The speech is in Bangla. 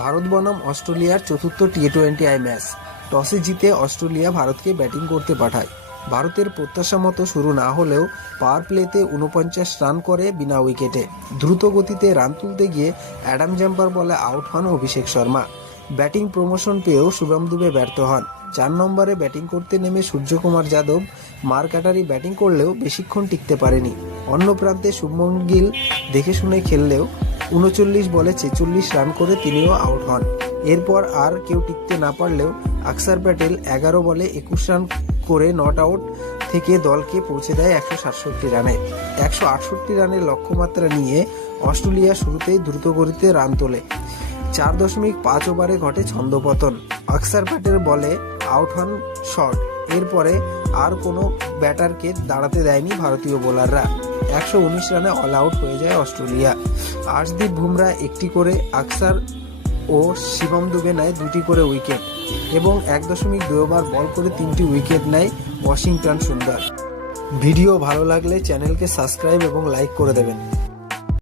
ভারত বনাম অস্ট্রেলিয়ার চতুর্থ টি20 ম্যাচ। টসে জিতে অস্ট্রেলিয়া ভারতকে ব্যাটিং করতে পাঠায়। ভারতের প্রত্যাশা মতো শুরু না হলেও পাওয়ার প্লেতে 49 রান করে বিনা উইকেটে। দ্রুত গতিতে রান তুলতে গিয়ে অ্যাডাম জাম্পার বলে আউট হন অভিষেক শর্মা। ব্যাটিং প্রমোশন পেয়েও শুভম দুবে ব্যর্থ হন। 4 নম্বরে ব্যাটিং করতে নেমে সূর্যকুমার যাদব মারকাটারি ব্যাটিং করলেও বেশিক্ষণ টিকতে পারেনি। অন্য প্রান্তে শুভমন গিল দেখে শুনে খেললেও 39 বলে 46 রান করে তিনিও আউট হন। এরপর আর কেউ টিকতে না পারলেও আকসার প্যাটেল 11 বলে 21 রান করে নট আউট থেকে দলকে পৌঁছে দেয় 167 রানে। 168 রানের লক্ষ্যমাত্রা নিয়ে অস্ট্রেলিয়া শুরুতেই দ্রুতগতিতে রান তোলে। 4.5 ওভারে ঘটে ছন্দপতন। আকসার প্যাটেল বলে আউট হন শট। এরপরে আর কোনো ব্যাটারকে দাঁড়াতে দেয়নি ভারতীয় বোলাররা। 119 রানে অল আউট হয়ে যায় অস্ট্রেলিয়া। আর্শদীপ বুমরা একটি করে, আকসার ও শিবম দুবে নেয় 2টি করে উইকেট এবং 1.2 ওভার বল করে 3টি উইকেট নেয় ওয়াশিংটন সুন্দর। ভিডিও ভালো লাগলে চ্যানেলকে সাবস্ক্রাইব এবং লাইক করে দেবেন।